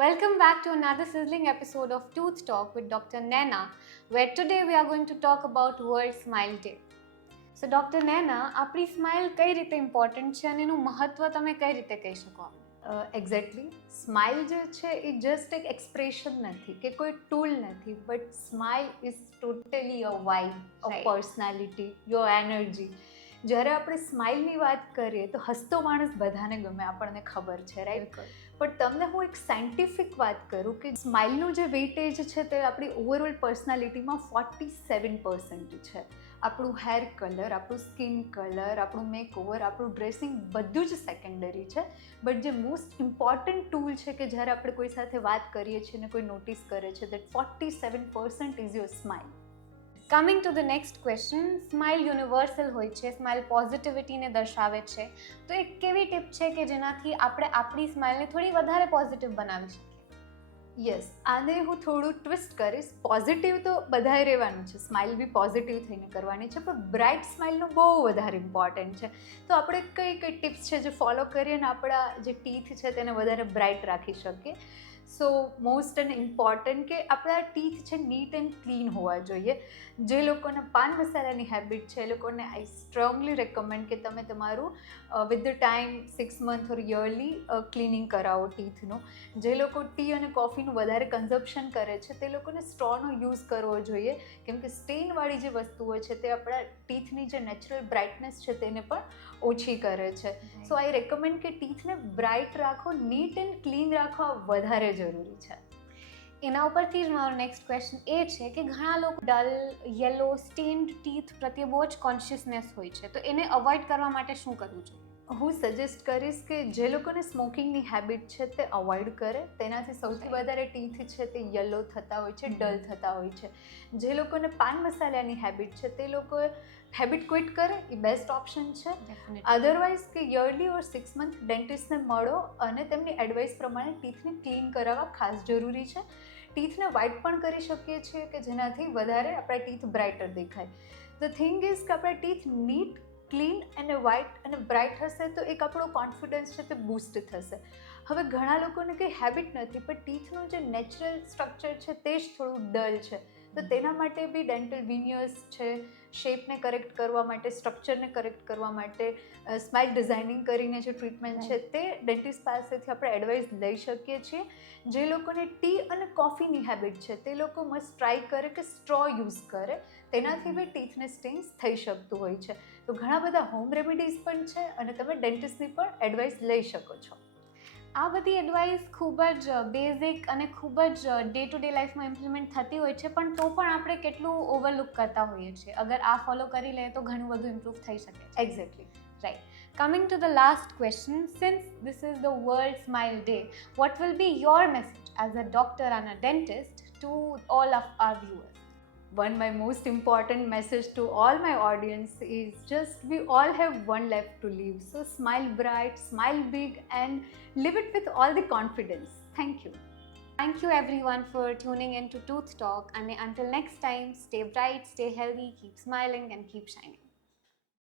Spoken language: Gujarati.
Welcome back to another sizzling episode of Tooth Talk with Dr. Naina, where today we are going to talk about World Smile Day. So Dr. Naina, આપણી સ્માઇલ કઈ રીતે ઇમ્પોર્ટન્ટ છે અને એનું મહત્વ તમે કઈ રીતે કહી શકો? એક્ઝેક્ટલી સ્માઇલ જે છે એ જસ્ટ એક એક્સપ્રેશન નથી કે કોઈ ટૂલ નથી, but smile is totally a vibe, a personality, your energy. જ્યારે આપણે સ્માઇલની વાત કરીએ તો હસતો માણસ બધાને ગમે, આપણને ખબર છે, રાઈટ? પણ તમને હું એક સાયન્ટિફિક વાત કરું કે સ્માઇલનું જે વેઇટેજ છે તે આપણી ઓવરઓલ પર્સનાલિટીમાં 47% છે. આપણું હેર કલર, આપણું સ્કિન કલર, આપણું મેકઓવર, આપણું ડ્રેસિંગ બધું જ સેકન્ડરી છે. બટ જે મોસ્ટ ઇમ્પોર્ટન્ટ ટૂલ છે કે જ્યારે આપણે કોઈ સાથે વાત કરીએ છીએ ને કોઈ નોટિસ કરે છે, that 47% is your smile. Coming to the next question, smile universal હોય છે, સ્માઇલ પોઝિટિવિટીને દર્શાવે છે. તો એક કેવી ટિપ છે કે જેનાથી આપણે આપણી સ્માઇલને થોડી વધારે પોઝિટિવ બનાવી શકીએ? યસ, આને હું થોડું ટ્વિસ્ટ કરીશ. પોઝિટિવ તો બધાએ રહેવાનું છે, સ્માઇલ બી પોઝિટિવ થઈને કરવાની છે, પણ બ્રાઇટ સ્માઇલનું બહુ વધારે ઇમ્પોર્ટન્ટ છે. તો આપણે કઈ કઈ ટિપ્સ છે જે ફોલો કરીએ ને આપણા જે ટીથ છે તેને વધારે બ્રાઇટ રાખી શકીએ? સો મોસ્ટ એન્ડ ઇમ્પોર્ટન્ટ કે આપણા ટીથ છે નીટ એન્ડ ક્લીન હોવા જોઈએ. જે લોકોને પાન મસાલાની હેબિટ છે એ લોકોને આઈ સ્ટ્રોંગલી રેકમેન્ડ કે તમે તમારું with the time 6 month or yearly cleaning કરાવો ટીથનું. જે લોકો ટી અને કોફીનું વધારે કન્ઝપ્શન કરે છે તે લોકોને સ્ટ્રોનો યુઝ કરવો જોઈએ, કેમ કે સ્ટેઇનવાળી જે વસ્તુઓ છે તે આપણા ટીથની જે નેચરલ બ્રાઇટનેસ છે તેને પણ ઓછી કરે છે. સો આઈ રેકમેન્ડ કે ટીથને બ્રાઇટ રાખો, નીટ એન્ડ ક્લીન રાખવા વધારે જરૂરી છે. એના ઉપરથી જ મારો નેક્સ્ટ ક્વેશ્ચન એ છે કે ઘણા લોકો ડલ, યલો, સ્ટેન્ડ ટીથ પ્રત્યે બહુ જ કોન્શિયસનેસ હોય છે, તો એને અવોઇડ કરવા માટે શું કરવું જોઈએ? હું સજેસ્ટ કરીશ કે જે લોકોને સ્મોકિંગની હેબિટ છે તે અવોઇડ કરે. તેનાથી સૌથી વધારે ટીથ છે તે યલો થતા હોય છે, ડલ થતા હોય છે. જે લોકોને પાન મસાલાની હેબિટ છે તે લોકો હેબિટ ક્વિટ કરે એ બેસ્ટ ઓપ્શન છે. અધરવાઇઝ કે યરલી ઓર 6 મંથ ડેન્ટિસ્ટને મળો અને તેમની એડવાઇસ પ્રમાણે ટીથને ક્લીન કરાવવા ખાસ જરૂરી છે. ટીથને વ્હાઇટ પણ કરી શકીએ છીએ કે જેનાથી વધારે આપણા ટીથ બ્રાઇટર દેખાય. ધ થિંગ ઇઝ કે આપણા ટીથ નીટ, ક્લીન અને વ્હાઇટ અને બ્રાઇટ હશે તો એક આપણો કોન્ફિડન્સ છે તે બૂસ્ટ થશે. હવે ઘણા લોકોને કંઈ હેબિટ નથી, પણ ટીથનું જે નેચરલ સ્ટ્રક્ચર છે તે જ થોડું ડલ છે, તો તેના માટે બી ડેન્ટલ વિનિયર્સ છે, શેપને કરેક્ટ કરવા માટે, સ્ટ્રક્ચરને કરેક્ટ કરવા માટે સ્માઇલ ડિઝાઇનિંગ કરીને જે ટ્રીટમેન્ટ છે તે ડેન્ટિસ્ટ પાસેથી આપણે એડવાઇસ લઈ શકીએ છીએ. જે લોકોને ટી અને કોફીની હેબિટ છે તે લોકો મસ્ટ ટ્રાય કરે કે સ્ટ્રો યુઝ કરે, તેનાથી બી ટીથને સ્ટેન્સ થઈ શકતું હોય છે. તો ઘણા બધા હોમ રેમેડીઝ પણ છે અને તમે ડેન્ટિસ્ટની પણ એડવાઇસ લઈ શકો છો. આ બધી એડવાઇસ ખૂબ જ બેઝિક અને ખૂબ જ ડે ટુ ડે લાઈફમાં ઇમ્પ્લિમેન્ટ થતી હોય છે, પણ તો પણ આપણે કેટલું ઓવરલુક કરતા હોઈએ છીએ. અગર આ ફોલો કરી લઈએ તો ઘણું બધું ઇમ્પ્રૂવ થઈ શકે છે. Exactly. Right. Coming to the last question, since this is the World Smile Day, what will be your message as a doctor and a dentist to all of our viewers? My most important message to all my audience is just we all have one life to live. So smile bright, smile big and live it with all the confidence. Thank you. Thank you everyone for tuning in to Tooth Talk, and until next time, stay bright, stay healthy, keep smiling and keep shining.